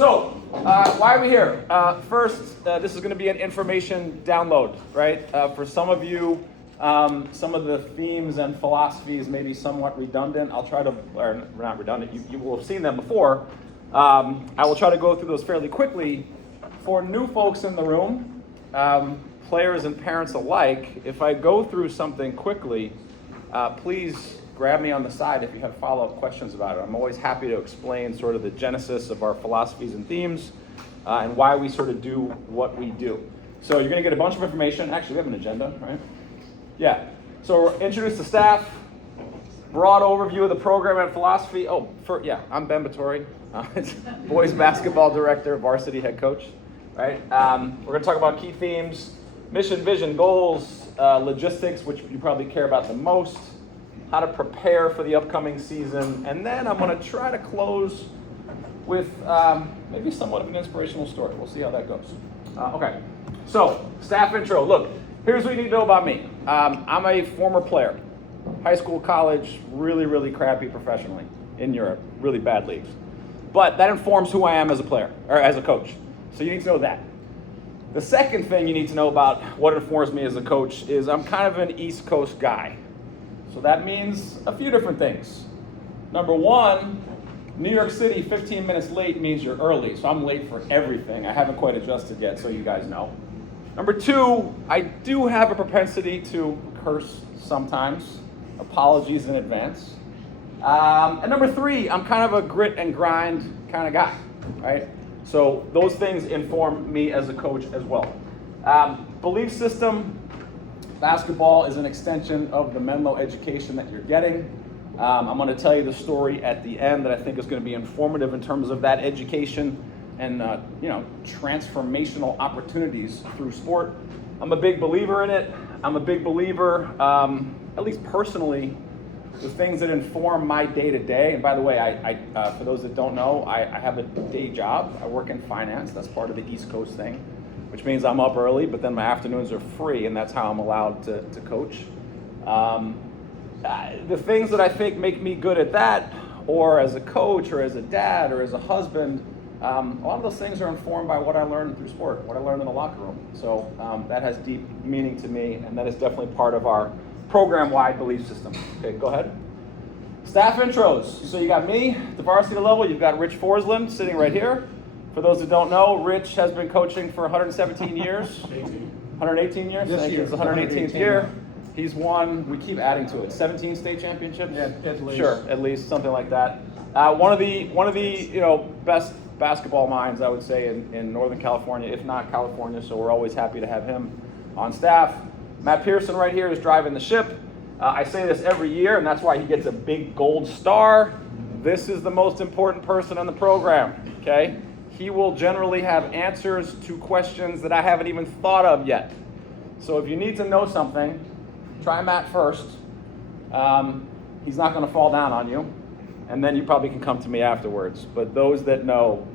Why are we here? First, this is going to be an information download, right? For some of you, some of the themes and philosophies may be somewhat redundant. I'll try to, or not redundant, you will have seen them before. I will try to go through those fairly quickly. For new folks in the room, players and parents alike, if I go through something quickly, please grab me on the side if you have follow-up questions about it. I'm always happy to explain sort of the genesis of our philosophies and themes and why we sort of do what we do. So you're going to get a bunch of information. Actually, we have an agenda, right? Yeah. So we'll introduce the staff, broad overview of the program and philosophy. I'm Ben Battori, boys basketball director, varsity head coach, right? We're going to talk about key themes, mission, vision, goals, logistics, which you probably care about the most, how to prepare for the upcoming season, and then I'm going to try to close with maybe somewhat of an inspirational story. We'll see how that goes. Okay, so staff intro. Look, here's what you need to know about me. I'm a former player, high school, college, really, really crappy professionally in Europe, really bad leagues. But that informs who I am as a player, or as a coach. So you need to know that. The second thing you need to know about what informs me as a coach is I'm kind of an East Coast guy. So that means a few different things. Number one, New York City, 15 minutes late means you're early. So I'm late for everything. I haven't quite adjusted yet, so you guys know. Number two, I do have a propensity to curse sometimes. Apologies in advance. And number three, I'm kind of a grit and grind kind of guy, right? So those things inform me as a coach as well. Belief system. Basketball is an extension of the Menlo education that you're getting. I'm going to tell you the story at the end that I think is going to be informative in terms of that education and transformational opportunities through sport. I'm a big believer in it. I'm a big believer, at least personally, the things that inform my day-to-day. And by the way, I for those that don't know, I have a day job. I work in finance. That's part of the East Coast thing, which means I'm up early, but then my afternoons are free, and that's how I'm allowed to coach. The things that I think make me good at that, or as a coach, or as a dad, or as a husband, a lot of those things are informed by what I learned through sport, what I learned in the locker room. So that has deep meaning to me, and that is definitely part of our program-wide belief system. Okay, go ahead. Staff intros. So you got me, the varsity level. You've got Rich Forsland sitting right here. For those that don't know, Rich has been coaching for 117 years. 118 years? This year. It's the 118th year. He's won, we keep adding to it, 17 state championships? Yeah, at least. Sure, at least, something like that. One of the best basketball minds, I would say, in Northern California, if not California, so we're always happy to have him on staff. Matt Pearson right here is driving the ship. I say this every year, and that's why he gets a big gold star. This is the most important person in the program, okay? He will generally have answers to questions that I haven't even thought of yet. So if you need to know something, try Matt first. He's not going to fall down on you, and then you probably can come to me afterwards. But those that know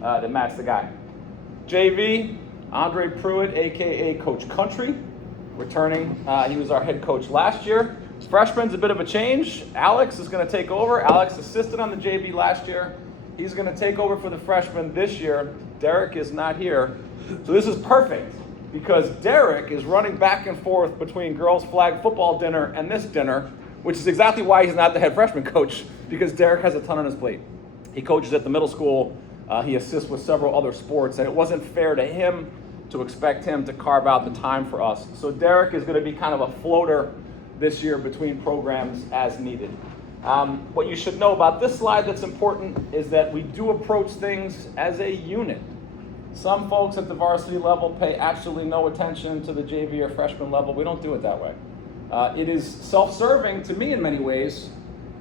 that Matt's the guy. JV, Andre Pruitt, a.k.a. Coach Country, returning. He was our head coach last year. Freshman's a bit of a change. Alex is going to take over. Alex assisted on the JV last year. He's going to take over for the freshman this year. Derek is not here. So this is perfect because Derek is running back and forth between girls' flag football dinner and this dinner, which is exactly why he's not the head freshman coach, because Derek has a ton on his plate. He coaches at the middle school. He assists with several other sports, and it wasn't fair to him to expect him to carve out the time for us. So Derek is going to be kind of a floater this year between programs as needed. What you should know about this slide that's important is that we do approach things as a unit. Some folks at the varsity level pay absolutely no attention to the JV or freshman level. We don't do it that way. It is self-serving to me in many ways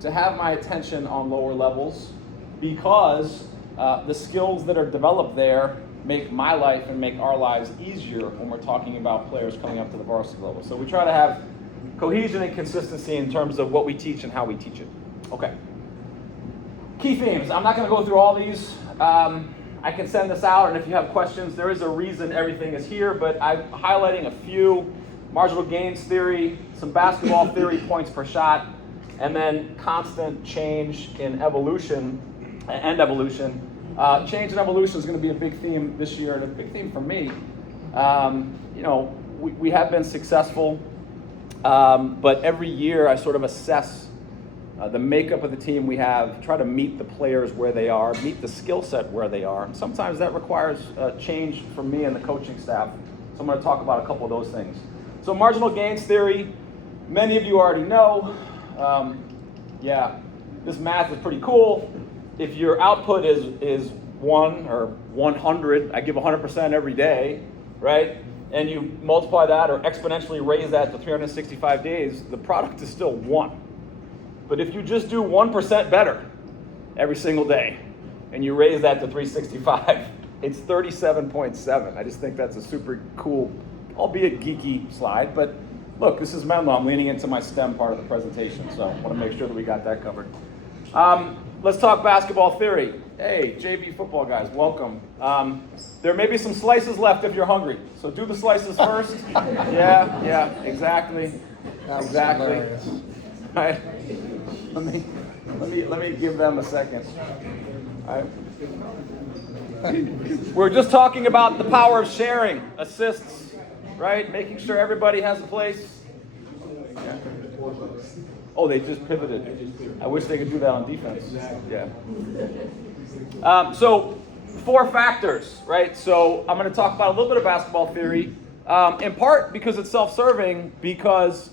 to have my attention on lower levels because the skills that are developed there make my life and make our lives easier when we're talking about players coming up to the varsity level. So we try to have cohesion and consistency in terms of what we teach and how we teach it. Okay. Key themes. I'm not going to go through all these. I can send this out, and if you have questions, there is a reason everything is here, but I'm highlighting a few. Marginal gains theory, some basketball theory, points per shot, and then constant change in evolution, Change and evolution is going to be a big theme this year, and a big theme for me. We have been successful, but every year I sort of assess the makeup of the team we have, try to meet the players where they are, meet the skill set where they are. And sometimes that requires change from me and the coaching staff. So I'm going to talk about a couple of those things. So marginal gains theory, many of you already know. This math is pretty cool. If your output is 1 or 100, I give 100% every day, right? And you multiply that or exponentially raise that to 365 days, the product is still 1. But if you just do 1% better every single day and you raise that to 365, it's 37.7. I just think that's a super cool, albeit geeky slide. But look, this is Menlo. I'm leaning into my STEM part of the presentation, so I want to make sure that we got that covered. Let's talk basketball theory. Hey, JV football guys, welcome. There may be some slices left if you're hungry, so do the slices first. Yeah, exactly. Exactly. All right. Let me give them a second. All right. We're just talking about the power of sharing, assists, right? Making sure everybody has a place. Yeah. Oh, they just pivoted. I wish they could do that on defense. Yeah. So 4 factors, right? So I'm going to talk about a little bit of basketball theory, in part because it's self-serving, because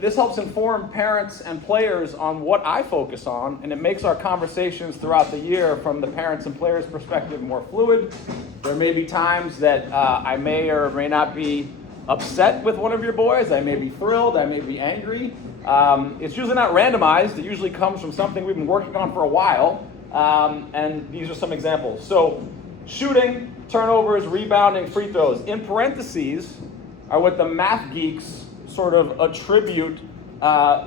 this helps inform parents and players on what I focus on, and it makes our conversations throughout the year from the parents and players' perspective more fluid. There may be times that I may or may not be upset with one of your boys. I may be thrilled. I may be angry. It's usually not randomized. It usually comes from something we've been working on for a while. And these are some examples. So shooting, turnovers, rebounding, free throws. In parentheses are what the math geeks sort of attribute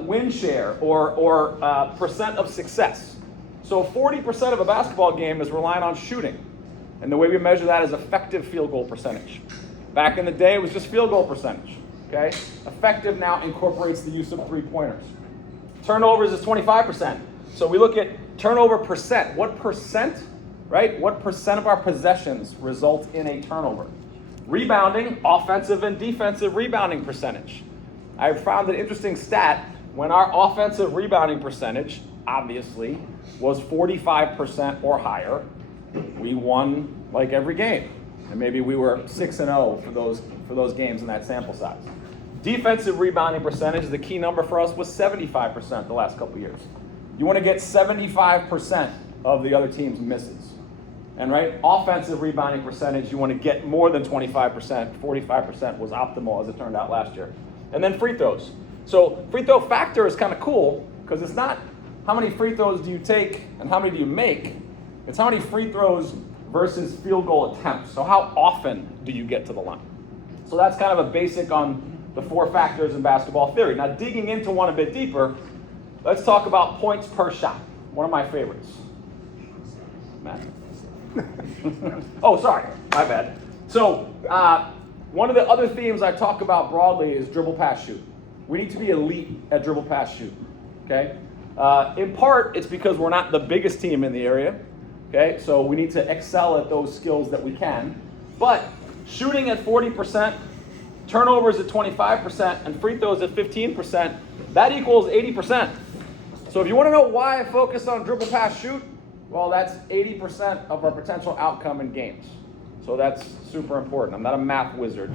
win share or percent of success. So 40% of a basketball game is relying on shooting. And the way we measure that is effective field goal percentage. Back in the day, it was just field goal percentage. Okay? Effective now incorporates the use of 3-pointers. Turnovers is 25%. So we look at turnover percent. What percent, right? What percent of our possessions result in a turnover? Rebounding, offensive and defensive rebounding percentage. I've found an interesting stat. When our offensive rebounding percentage, obviously, was 45% or higher, we won like every game. And maybe we were 6-0 for those games in that sample size. Defensive rebounding percentage, the key number for us was 75% the last couple years. You want to get 75% of the other team's misses. And right, offensive rebounding percentage, you want to get more than 25%. 45% was optimal as it turned out last year. And then free throws. So free throw factor is kind of cool because it's not how many free throws do you take and how many do you make. It's how many free throws versus field goal attempts. So how often do you get to the line? So that's kind of a basic on the 4 factors in basketball theory. Now digging into one a bit deeper, let's talk about points per shot. One of my favorites. Matt. Oh, sorry, my bad. So one of the other themes I talk about broadly is dribble, pass, shoot. We need to be elite at dribble, pass, shoot. Okay. In part, it's because we're not the biggest team in the area. Okay, so we need to excel at those skills that we can. But shooting at 40%, turnovers at 25%, and free throws at 15%, that equals 80%. So if you want to know why I focus on dribble, pass, shoot, well, that's 80% of our potential outcome in games. So that's super important. I'm not a math wizard,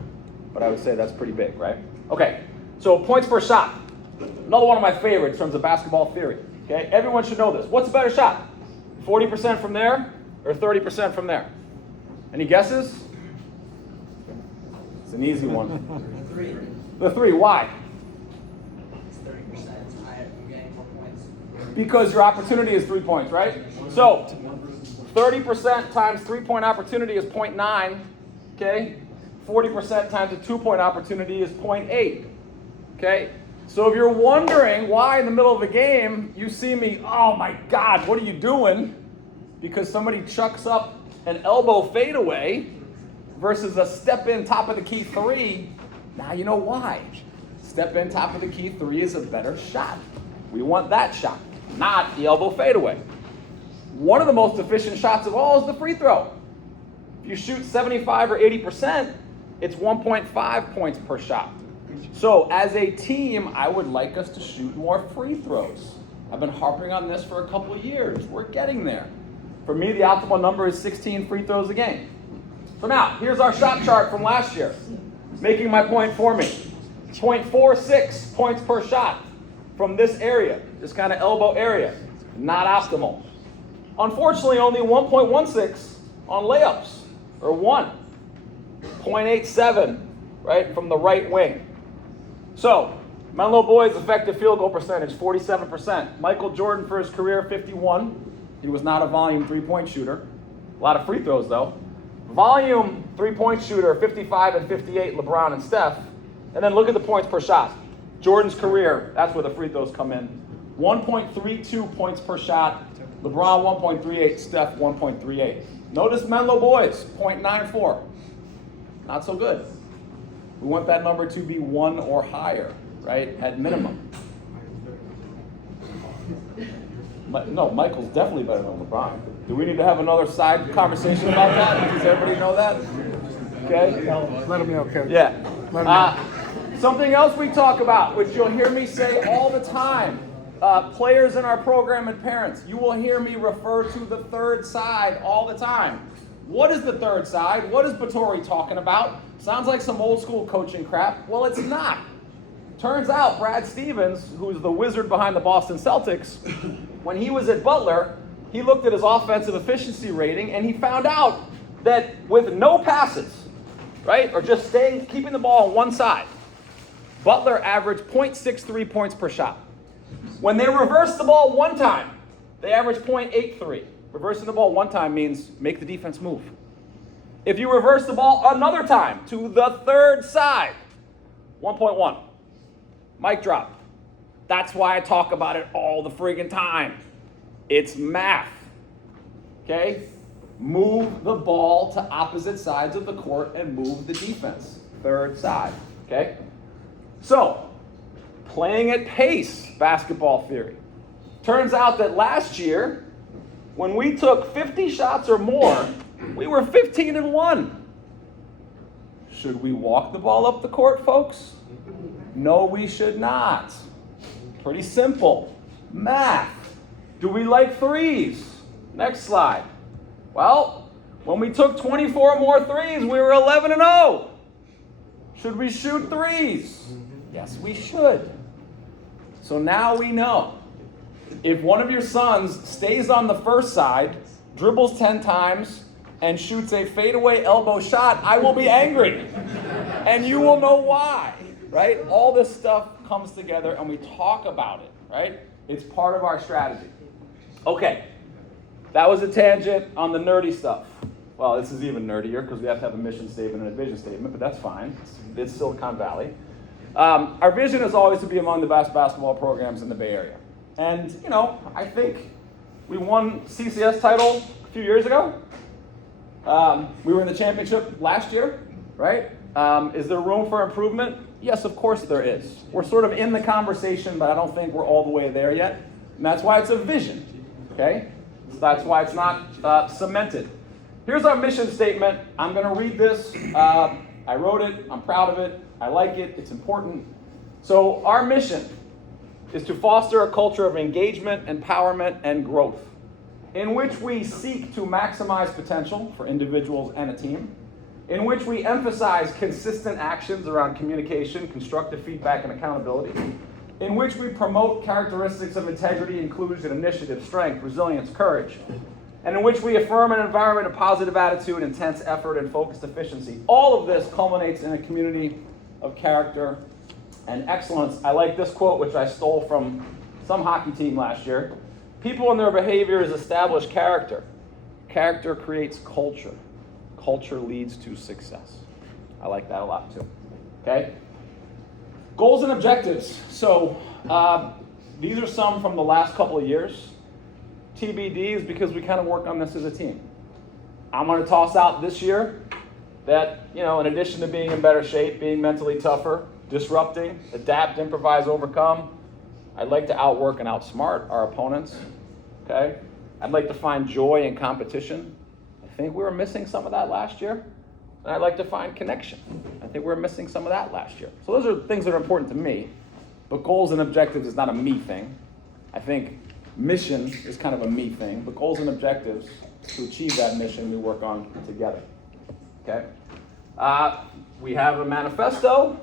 but I would say that's pretty big, right? Okay, so points per shot. Another one of my favorites in terms of basketball theory. Okay, everyone should know this. What's a better shot? 40% from there or 30% from there? Any guesses? It's an easy one. The 3, why? It's 30% higher, you're getting more points. Because your opportunity is 3 points, right? So 30% times 3-point opportunity is 0.9, okay? 40% times a 2-point opportunity is 0.8, okay? So if you're wondering why in the middle of a game you see me, oh my God, what are you doing? Because somebody chucks up an elbow fadeaway versus a step in top of the key 3, now you know why. Step in top of the key 3 is a better shot. We want that shot, not the elbow fadeaway. One of the most efficient shots of all is the free throw. If you shoot 75 or 80%, it's 1.5 points per shot. So as a team, I would like us to shoot more free throws. I've been harping on this for a couple of years. We're getting there. For me, the optimal number is 16 free throws a game. So now, here's our shot chart from last year. Making my point for me. 0.46 points per shot from this area, this kind of elbow area. Not optimal. Unfortunately, only 1.16 on layups, or 1. 0.87, right, from the right wing. So, Menlo Boys' effective field goal percentage, 47%. Michael Jordan for his career, 51. He was not a volume three-point shooter. A lot of free throws, though. Volume three-point shooter, 55 and 58, LeBron and Steph. And then look at the points per shot. Jordan's career, that's where the free throws come in. 1.32 points per shot. LeBron, 1.38. Steph, 1.38. Notice Menlo Boys, 0.94. Not so good. We want that number to be 1 or higher, right, at minimum. No, Michael's definitely better than LeBron. Do we need to have another side conversation about that? Does everybody know that? Okay? Let him know, Kevin. Yeah. Let him know. Something else we talk about, which you'll hear me say all the time, players in our program and parents, you will hear me refer to the third side all the time. What is the third side? What is Batory talking about? Sounds like some old school coaching crap. Well, it's not. Turns out Brad Stevens, who's the wizard behind the Boston Celtics, when he was at Butler, he looked at his offensive efficiency rating and he found out that with no passes, right, or just keeping the ball on one side, Butler averaged 0.63 points per shot. When they reversed the ball one time, they averaged 0.83. Reversing the ball one time means make the defense move. If you reverse the ball another time to the third side, 1.1. Mic drop. That's why I talk about it all the friggin' time. It's math. Okay? Move the ball to opposite sides of the court and move the defense. Third side. Okay? So, playing at pace, basketball theory. Turns out that last year, when we took 50 shots or more, we were 15-1. Should we walk the ball up the court, folks? No, we should not. Pretty simple. Math. Do we like threes? Next slide. Well, when we took 24 more threes, we were 11-0. Should we shoot threes? Yes, we should. So now we know. If one of your sons stays on the first side, dribbles 10 times, and shoots a fadeaway elbow shot, I will be angry. And you will know why, right? All this stuff comes together and we talk about it, right? It's part of our strategy. Okay, that was a tangent on the nerdy stuff. Well, this is even nerdier because we have to have a mission statement and a vision statement, but that's fine. It's Silicon Valley. Our vision is always to be among the best basketball programs in the Bay Area. And, you know, I think we won CCS title a few years ago. We were in the championship last year, right? Is there room for improvement? Yes, of course there is. We're sort of in the conversation, but I don't think we're all the way there yet. And that's why it's a vision, okay? That's why it's not cemented. Here's our mission statement. I'm going to read this. I wrote it. I'm proud of it. I like it. It's important. So our mission is to foster a culture of engagement, empowerment, and growth, in which we seek to maximize potential for individuals and a team, in which we emphasize consistent actions around communication, constructive feedback, and accountability, in which we promote characteristics of integrity, inclusion, initiative, strength, resilience, courage, and in which we affirm an environment of positive attitude, intense effort, and focused efficiency. All of this culminates in a community of character and excellence. I like this quote, which I stole from some hockey team last year. People and their behaviors establish character. Character creates culture. Culture leads to success. I like that a lot too. Okay? Goals and objectives. So these are some from the last couple of years. TBD is because we kind of work on this as a team. I'm going to toss out this year that, you know, in addition to being in better shape, being mentally tougher, disrupting, adapt, improvise, overcome, I'd like to outwork and outsmart our opponents, okay? I'd like to find joy in competition. I think we were missing some of that last year. And I'd like to find connection. I think we were missing some of that last year. So those are things that are important to me. But goals and objectives is not a me thing. I think mission is kind of a me thing. But goals and objectives, to achieve that mission, we work on together. Okay? We have a manifesto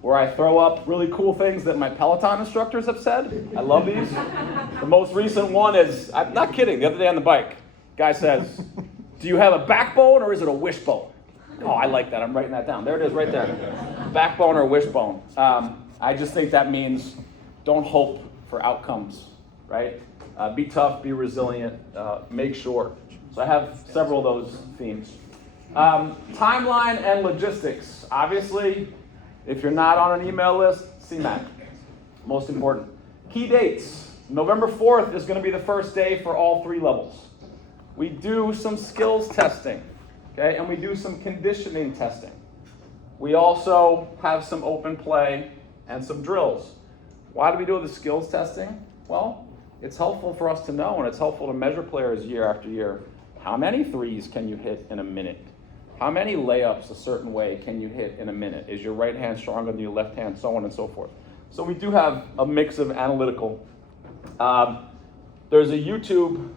where I throw up really cool things that my Peloton instructors have said. I love these. The most recent one is, I'm not kidding, the other day on the bike, guy says, do you have a backbone or is it a wishbone? Oh, I like that. I'm writing that down. There it is right there. Backbone or wishbone. I just think that means don't hope for outcomes, right? Be tough, be resilient, make sure. So I have several of those themes. Timeline and logistics. Obviously, if you're not on an email list, CMAC. Most important. Key dates. November 4th is going to be the first day for all 3 levels. We do some skills testing, okay, and we do some conditioning testing. We also have some open play and some drills. Why do we do the skills testing? Well, it's helpful for us to know, and it's helpful to measure players year after year. How many threes can you hit in a minute? How many layups a certain way can you hit in a minute? Is your right hand stronger than your left hand? So on and so forth. So we do have a mix of analytical. There's a YouTube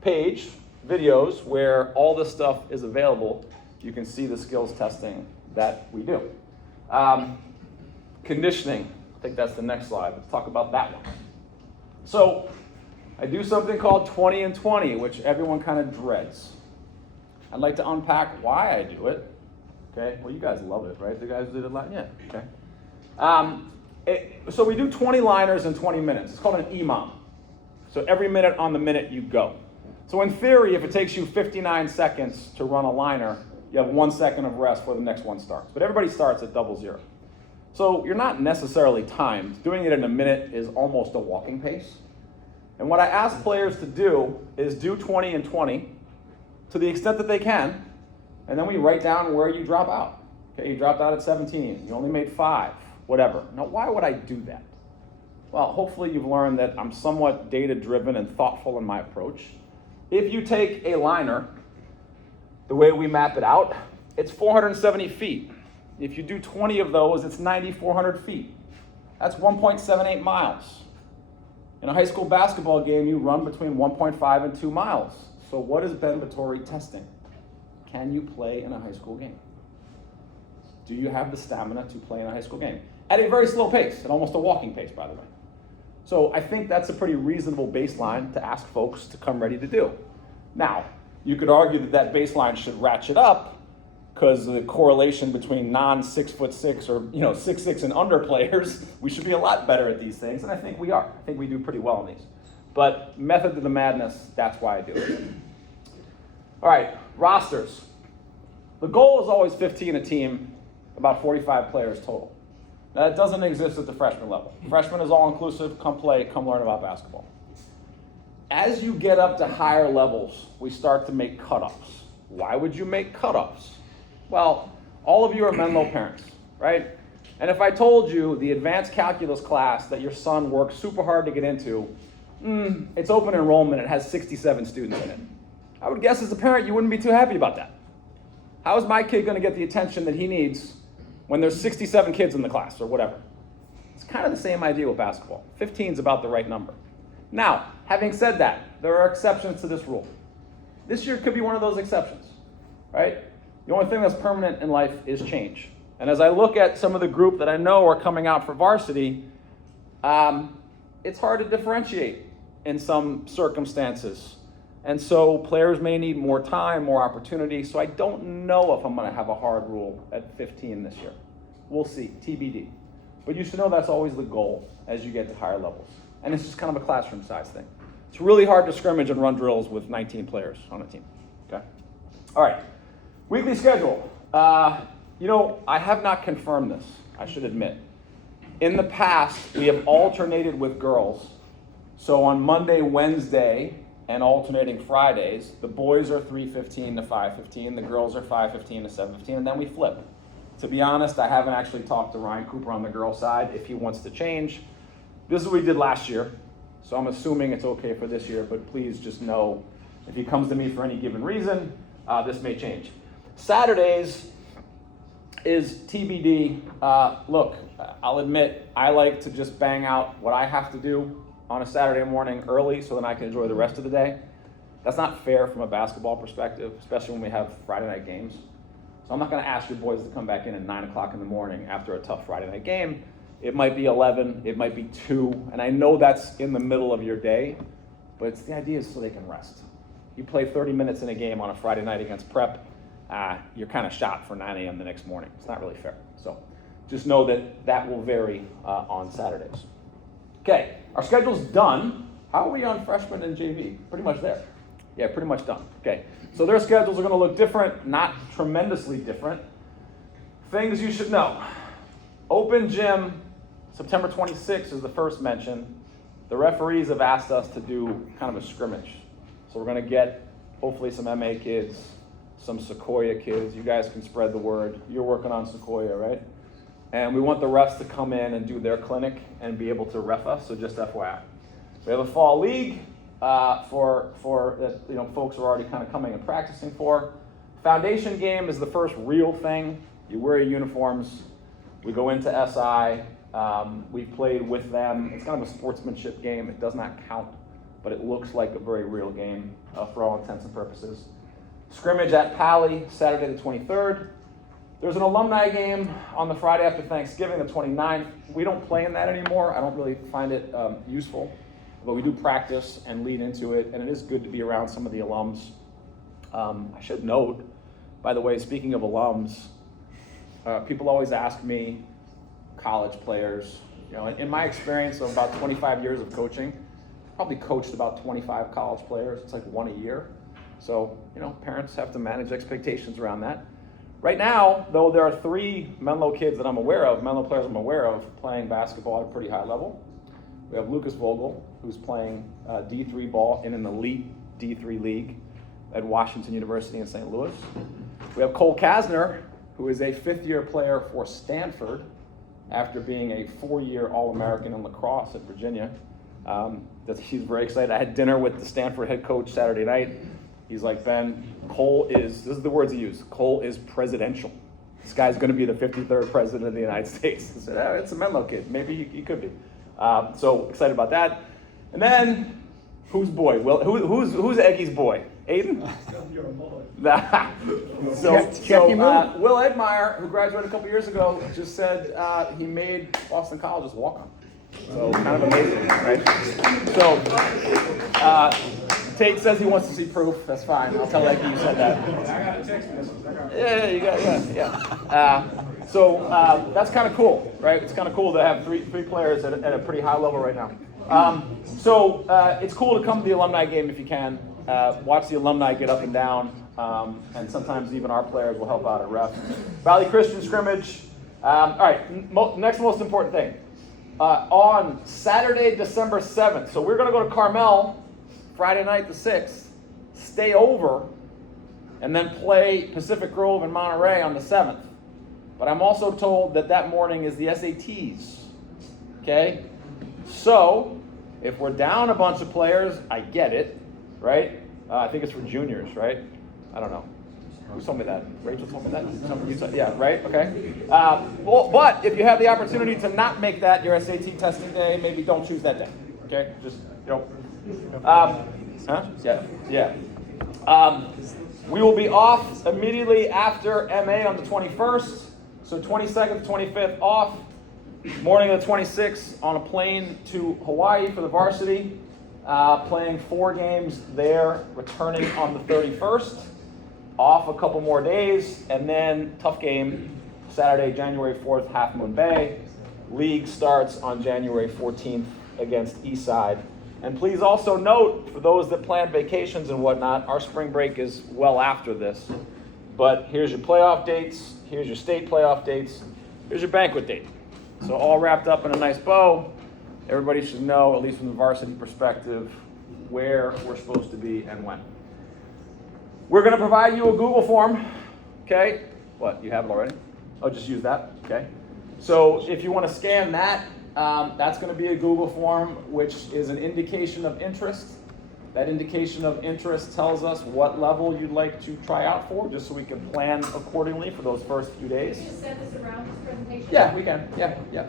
page, videos, where all this stuff is available. You can see the skills testing that we do. Conditioning, I think that's the next slide. Let's talk about that one. So I do something called 20 and 20, which everyone kind of dreads. I'd like to unpack why I do it. Okay, well, you guys love it, right? The guys who did it last, yeah, okay. So we do 20 liners in 20 minutes. It's called an EMOM. So every minute on the minute you go. So in theory, if it takes you 59 seconds to run a liner, you have 1 second of rest before the next one starts. But everybody starts at 00. So you're not necessarily timed. Doing it in a minute is almost a walking pace. And what I ask players to do is do 20 and 20 to the extent that they can, and then we write down where you drop out. Okay, you dropped out at 17, you only made 5, whatever. Now, why would I do that? Well, hopefully you've learned that I'm somewhat data-driven and thoughtful in my approach. If you take a liner, the way we map it out, it's 470 feet. If you do 20 of those, it's 9,400 feet. That's 1.78 miles. In a high school basketball game, you run between 1.5 and 2 miles. So what is Ben Vittori testing? Can you play in a high school game? Do you have the stamina to play in a high school game? At a very slow pace, at almost a walking pace, by the way. So I think that's a pretty reasonable baseline to ask folks to come ready to do. Now, you could argue that that baseline should ratchet up because of the correlation between non-6'6" or 6'6" and under players. We should be a lot better at these things, and I think we are. I think we do pretty well in these. But method to the madness, that's why I do it. All right, rosters. The goal is always 15 a team, about 45 players total. Now, that doesn't exist at the freshman level. Freshman is all-inclusive, come play, come learn about basketball. As you get up to higher levels, we start to make cutoffs. Why would you make cutoffs? Well, all of you are Menlo parents, right? And if I told you the advanced calculus class that your son worked super hard to get into, it's open enrollment, it has 67 students in it. I would guess as a parent you wouldn't be too happy about that. How is my kid going to get the attention that he needs when there's 67 kids in the class or whatever? It's kind of the same idea with basketball. 15 is about the right number. Now, having said that, there are exceptions to this rule. This year could be one of those exceptions, right? The only thing that's permanent in life is change. And as I look at some of the group that I know are coming out for varsity, it's hard to differentiate in some circumstances. And so players may need more time, more opportunity. So I don't know if I'm going to have a hard rule at 15 this year. We'll see, TBD. But you should know that's always the goal as you get to higher levels. And it's just kind of a classroom size thing. It's really hard to scrimmage and run drills with 19 players on a team. Okay? All right. Weekly schedule. I have not confirmed this, I should admit. In the past, we have alternated with girls. So on Monday, Wednesday, and alternating Fridays, the boys are 3:15 to 5:15, the girls are 5:15 to 7:15, and then we flip. To be honest, I haven't actually talked to Ryan Cooper on the girls' side if he wants to change. This is what we did last year. So I'm assuming it's okay for this year, but please just know if he comes to me for any given reason, this may change. Saturdays is TBD. Look, I'll admit, I like to just bang out what I have to do on a Saturday morning early so then I can enjoy the rest of the day. That's not fair from a basketball perspective, especially when we have Friday night games. So I'm not going to ask your boys to come back in at 9 o'clock in the morning after a tough Friday night game. It might be 11, it might be 2, and I know that's in the middle of your day, but it's the idea is so they can rest. You play 30 minutes in a game on a Friday night against prep, you're kind of shot for 9 a.m. the next morning. It's not really fair. So just know that that will vary on Saturdays. Okay, our schedule's done. How are we on freshman and JV? Pretty much there. Yeah, pretty much done. Okay, so their schedules are going to look different, not tremendously different. Things you should know. Open gym, September 26th is the first mention. The referees have asked us to do kind of a scrimmage. So we're going to get, hopefully, some MA kids, some Sequoia kids. You guys can spread the word. You're working on Sequoia, right? And we want the refs to come in and do their clinic and be able to ref us, so just FYI. We have a fall league for that folks are already kind of coming and practicing for. Foundation game is the first real thing. You wear your uniforms. We go into SI. We've played with them. It's kind of a sportsmanship game. It does not count, but it looks like a very real game for all intents and purposes. Scrimmage at Pally, Saturday the 23rd. There's an alumni game on the Friday after Thanksgiving, the 29th. We don't play in that anymore. I don't really find it useful, but we do practice and lead into it, and it is good to be around some of the alums. I should note, by the way, speaking of alums, people always ask me, college players, in my experience of about 25 years of coaching, probably coached about 25 college players. It's like one a year. So, parents have to manage expectations around that. Right now, though, there are 3 Menlo kids that I'm aware of, Menlo players I'm aware of, playing basketball at a pretty high level. We have Lucas Vogel, who's playing D3 ball in an elite D3 league at Washington University in St. Louis. We have Cole Kasner, who is a 5th-year player for Stanford after being a 4-year All-American in lacrosse at Virginia. He's very excited. I had dinner with the Stanford head coach Saturday night. He's like, Ben, this is the words he used, Cole is presidential. This guy's going to be the 53rd president of the United States. I said, it's a Menlo kid. Maybe he could be. So excited about that. And then, whose boy? Who's Eggy's boy? Aiden? You're a boy. Will Edmeyer, who graduated a couple years ago, just said he made Boston College's walk-on. So kind of amazing, right? So Tate says he wants to see proof. That's fine. I'll tell Eggy you said that. I got a text message. So that's kind of cool, right? It's kind of cool to have three players at a pretty high level right now. So it's cool to come to the alumni game if you can. Watch the alumni get up and down, and sometimes even our players will help out at ref. Valley Christian scrimmage. All right, next most important thing. On Saturday, December 7th, so we're going to go to Carmel Friday night the 6th, stay over, and then play Pacific Grove and Monterey on the 7th. But I'm also told that morning is the SATs, okay? So, if we're down a bunch of players, I get it, right? I think it's for juniors, right? I don't know. Who told me that? Rachel told me that? You said, yeah, right? Okay. But if you have the opportunity to not make that your SAT testing day, maybe don't choose that day, okay? Just, Yeah. We will be off immediately after MA on the 21st. So 22nd, 25th off. Morning of the 26th on a plane to Hawaii for the varsity. Playing 4 games there, returning on the 31st. Off a couple more days, and then tough game Saturday, January 4th, Half Moon Bay. League starts on January 14th against Eastside. And please also note, for those that plan vacations and whatnot, our spring break is well after this. But here's your playoff dates, here's your state playoff dates, here's your banquet date. So all wrapped up in a nice bow. Everybody should know, at least from the varsity perspective, where we're supposed to be and when. We're going to provide you a Google form, okay? What, you have it already? Oh, just use that, okay? So if you want to scan that That's going to be a Google form, which is an indication of interest. That indication of interest tells us what level you'd like to try out for, just so we can plan accordingly for those first few days. Can you just send this around this presentation? Yeah, we can. Yeah.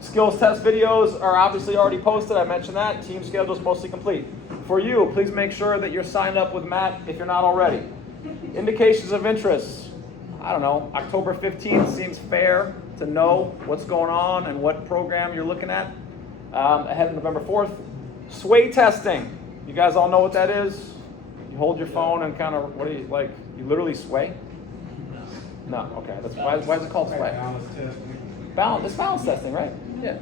Skills test videos are obviously already posted. I mentioned that. Team schedule is mostly complete. For you, please make sure that you're signed up with Matt if you're not already. Indications of interest. I don't know. October 15th seems fair to know what's going on and what program you're looking at ahead of November 4th. Sway testing. You guys all know what that is? You hold your phone and kind of, what do you, like, you literally sway? No, okay. That's why is it called sway? Balance testing. It's balance testing, right? Yeah.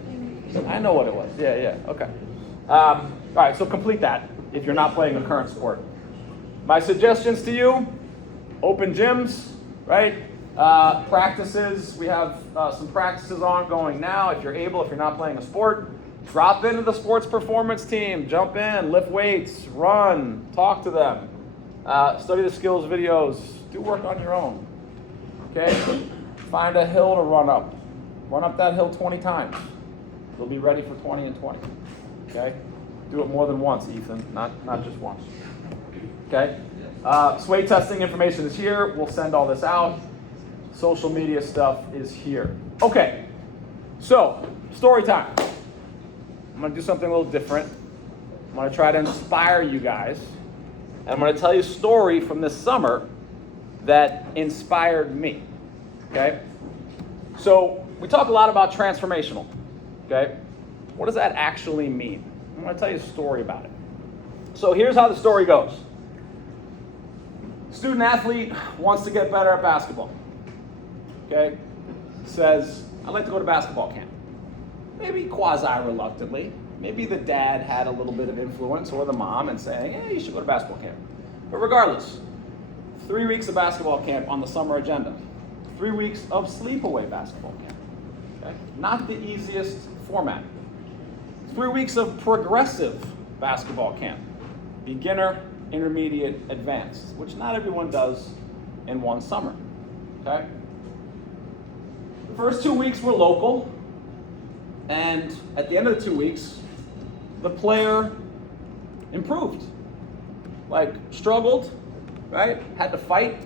I know what it was. Yeah, okay. All right, so complete that if you're not playing a current sport. My suggestions to you, open gyms, right? Practices, we have some practices ongoing now. If you're able, if you're not playing a sport, drop into the sports performance team, jump in, lift weights, run, talk to them, study the skills videos, do work on your own, okay? Find a hill to run up. Run up that hill 20 times. You'll be ready for 20 and 20, okay? Do it more than once, Ethan, not just once, okay? Sway testing information is here. We'll send all this out. Social media stuff is here. Okay, so story time. I'm going to do something a little different. I'm going to try to inspire you guys. And I'm going to tell you a story from this summer that inspired me. Okay? So we talk a lot about transformational. Okay? What does that actually mean? I'm going to tell you a story about it. So here's how the story goes. Student athlete wants to get better at basketball. Okay? Says, I'd like to go to basketball camp. Maybe quasi-reluctantly. Maybe the dad had a little bit of influence, or the mom, and saying, yeah, you should go to basketball camp. But regardless, 3 weeks of basketball camp on the summer agenda. 3 weeks of sleepaway basketball camp. Okay? Not the easiest format. 3 weeks of progressive basketball camp. Beginner, intermediate, advanced, which not everyone does in one summer. Okay? The first 2 weeks were local. And at the end of the 2 weeks, the player improved. Like, struggled, right? Had to fight,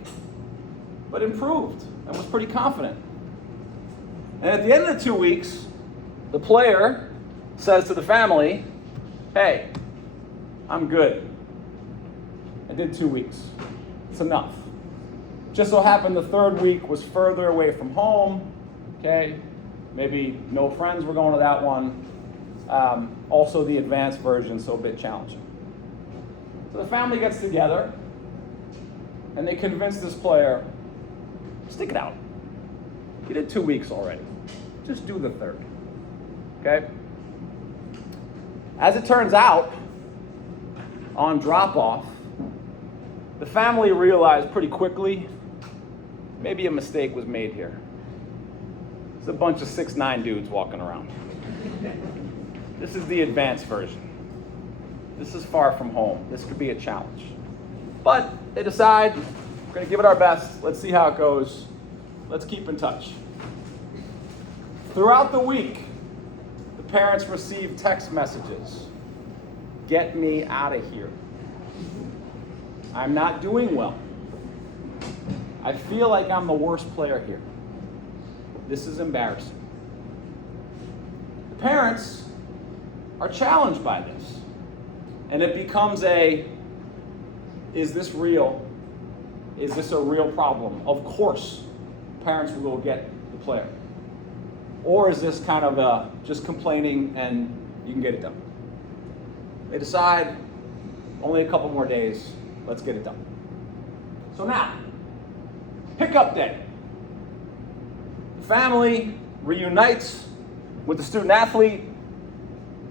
but improved and was pretty confident. And at the end of the 2 weeks, the player says to the family, hey, I'm good. I did 2 weeks. It's enough. Just so happened the third week was further away from home, okay? Maybe no friends were going to that one. Also the advanced version, so a bit challenging. So the family gets together and they convince this player, stick it out. You did 2 weeks already. Just do the third, okay? As it turns out, on drop-off, the family realized pretty quickly maybe a mistake was made here. There's a bunch of 6'9" dudes walking around. This is the advanced version. This is far from home. This could be a challenge. But they decide, we're going to give it our best. Let's see how it goes. Let's keep in touch. Throughout the week, the parents receive text messages. Get me out of here. I'm not doing well. I feel like I'm the worst player here. This is embarrassing. The parents are challenged by this. And it becomes is this real? Is this a real problem? Of course, parents will go get the player. Or is this kind of just complaining and you can get it done? They decide, only a couple more days, let's get it done. So now, pickup day. The family reunites with the student athlete,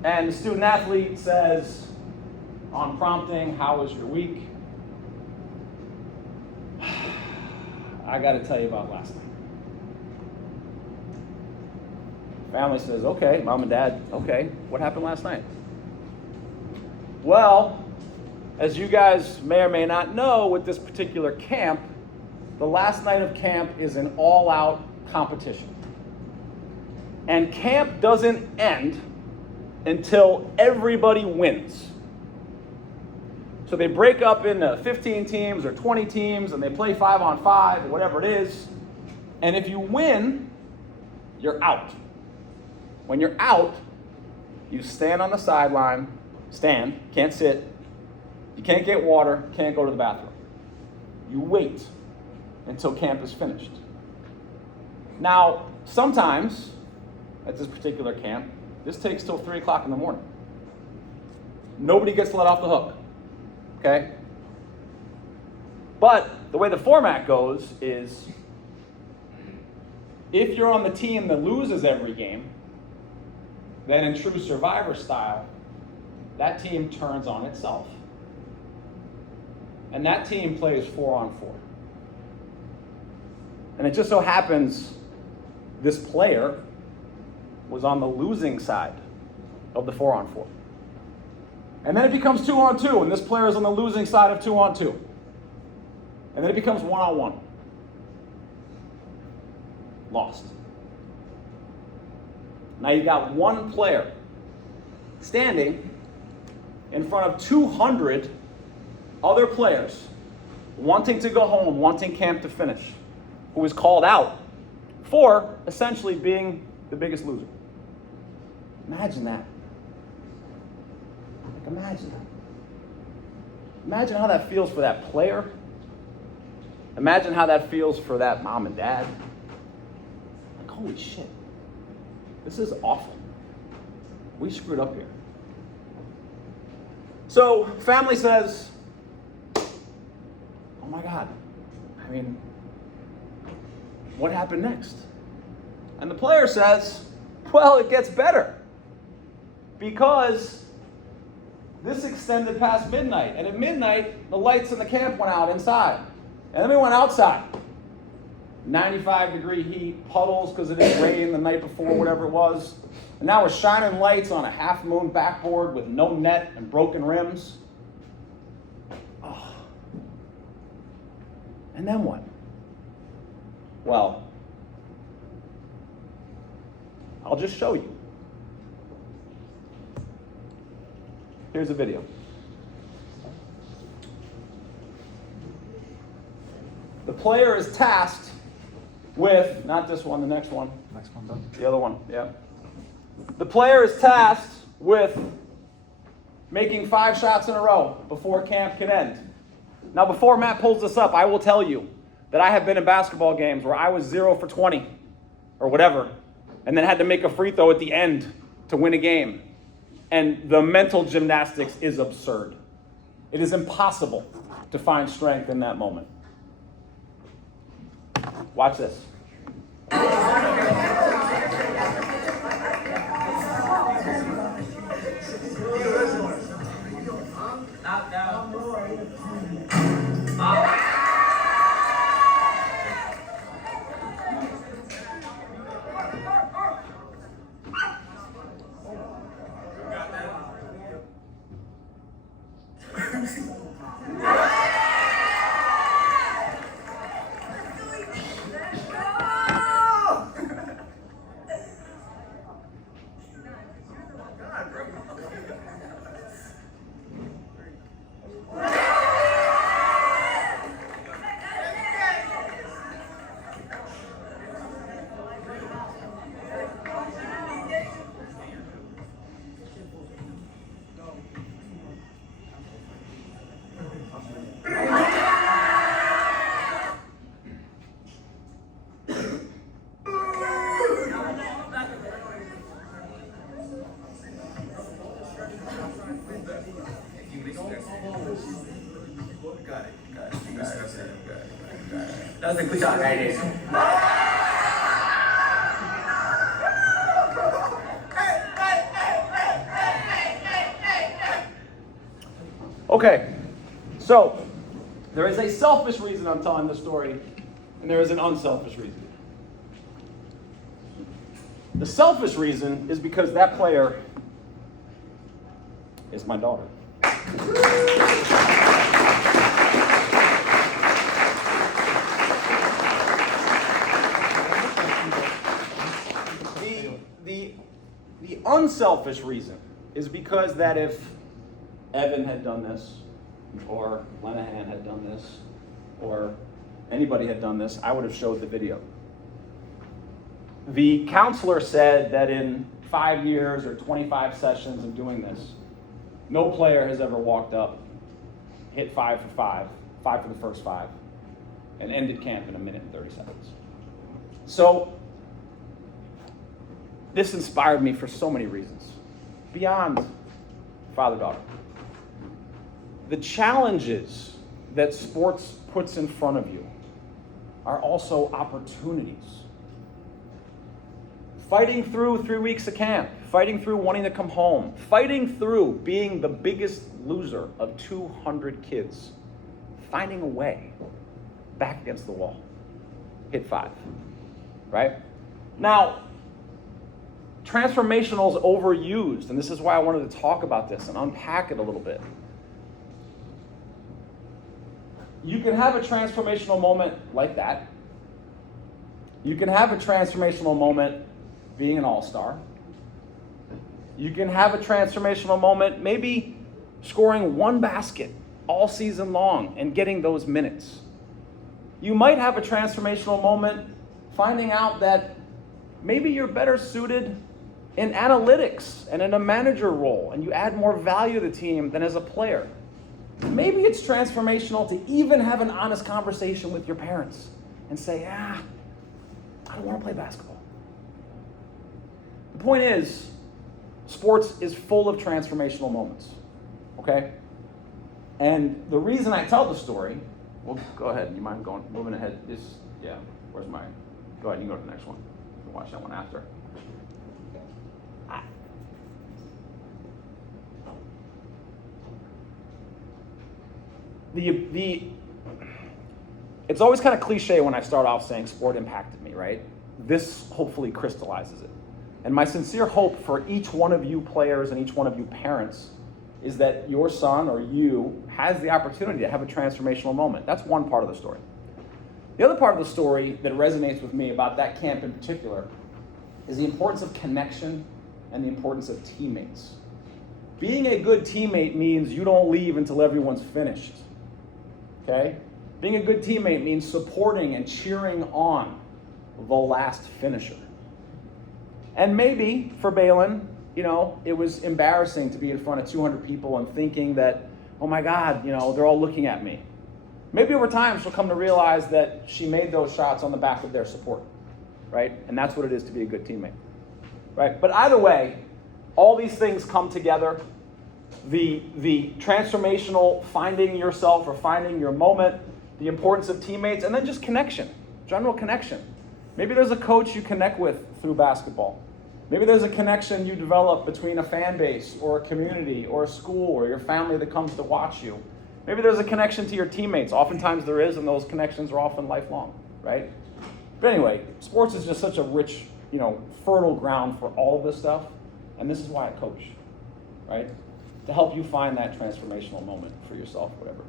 and the student athlete says, on prompting, how was your week? I got to tell you about last night. Family says, okay, mom and dad, okay, what happened last night? Well, as you guys may or may not know, with this particular camp, the last night of camp is an all-out competition. And camp doesn't end until everybody wins. So they break up into 15 teams or 20 teams, and they play 5-on-5 or whatever it is. And if you win, you're out. When you're out, you stand on the sideline, can't sit, you can't get water, can't go to the bathroom. You wait until camp is finished. Now, sometimes, at this particular camp, this takes till 3 o'clock in the morning. Nobody gets let off the hook, okay? But the way the format goes is, if you're on the team that loses every game, then in true Survivor style, that team turns on itself. And that team plays 4-on-4. And it just so happens this player was on the losing side of the 4-on-4. And then it becomes 2-on-2, and this player is on the losing side of 2-on-2. And then it becomes 1-on-1. Lost. Now you've got one player standing in front of 200 other players wanting to go home, wanting camp to finish, who is called out for essentially being the biggest loser. Imagine that. Imagine that. Imagine how that feels for that player. Imagine how that feels for that mom and dad. Like, holy shit. This is awful. We screwed up here. So family says, oh my God, I mean, what happened next? And the player says, well, it gets better, because this extended past midnight. And at midnight, the lights in the camp went out inside. And then we went outside. 95-degree heat, puddles because it had rained the night before, whatever it was. And now we're shining lights on a half-moon backboard with no net and broken rims. Oh. And then what? Well, I'll just show you. Here's a video. The player is tasked with, not this one, the next one. Next one, done. The other one, yeah. The player is tasked with making 5 shots in a row before camp can end. Now, before Matt pulls this up, I will tell you that I have been in basketball games where I was 0 for 20 or whatever, and then had to make a free throw at the end to win a game. And the mental gymnastics is absurd. It is impossible to find strength in that moment. Watch this. That was a good shot right there. Okay, so there is a selfish reason I'm telling this story, and there is an unselfish reason. The selfish reason is because that player is my daughter. unselfish reason is because that if Evan had done this, or Lenahan had done this, or anybody had done this, I would have showed the video. The counselor said that in 5 years or 25 sessions of doing this, no player has ever walked up, hit 5 for 5 for the first 5, and ended camp in 1 minute and 30 seconds. So this inspired me for so many reasons, beyond father-daughter. The challenges that sports puts in front of you are also opportunities. Fighting through 3 weeks of camp, fighting through wanting to come home, fighting through being the biggest loser of 200 kids, finding a way back against the wall. Hit 5, right? Now, transformational is overused, and this is why I wanted to talk about this and unpack it a little bit. You can have a transformational moment like that. You can have a transformational moment being an all-star. You can have a transformational moment maybe scoring 1 basket all season long and getting those minutes. You might have a transformational moment finding out that maybe you're better suited in analytics and in a manager role, and you add more value to the team than as a player. Maybe it's transformational to even have an honest conversation with your parents and say, I don't want to play basketball. The point is, sports is full of transformational moments, okay? And the reason I tell the story, well, go ahead, you mind moving ahead? Where's my, go ahead, you can go to the next one. You can watch that one after. It's always kind of cliche when I start off saying sport impacted me, right? This hopefully crystallizes it. And my sincere hope for each one of you players and each one of you parents is that your son or you has the opportunity to have a transformational moment. That's one part of the story. The other part of the story that resonates with me about that camp in particular is the importance of connection and the importance of teammates. Being a good teammate means you don't leave until everyone's finished. Okay? Being a good teammate means supporting and cheering on the last finisher. And maybe for Balin, it was embarrassing to be in front of 200 people and thinking that, oh my God, they're all looking at me. Maybe over time she'll come to realize that she made those shots on the back of their support, right? And that's what it is to be a good teammate, right? But either way, all these things come together. The transformational finding yourself or finding your moment, the importance of teammates, and then just connection, general connection. Maybe there's a coach you connect with through basketball. Maybe there's a connection you develop between a fan base or a community or a school or your family that comes to watch you. Maybe there's a connection to your teammates. Oftentimes there is, and those connections are often lifelong, right? But anyway, sports is just such a rich, fertile ground for all of this stuff, and this is why I coach, right? To help you find that transformational moment for yourself, whatever.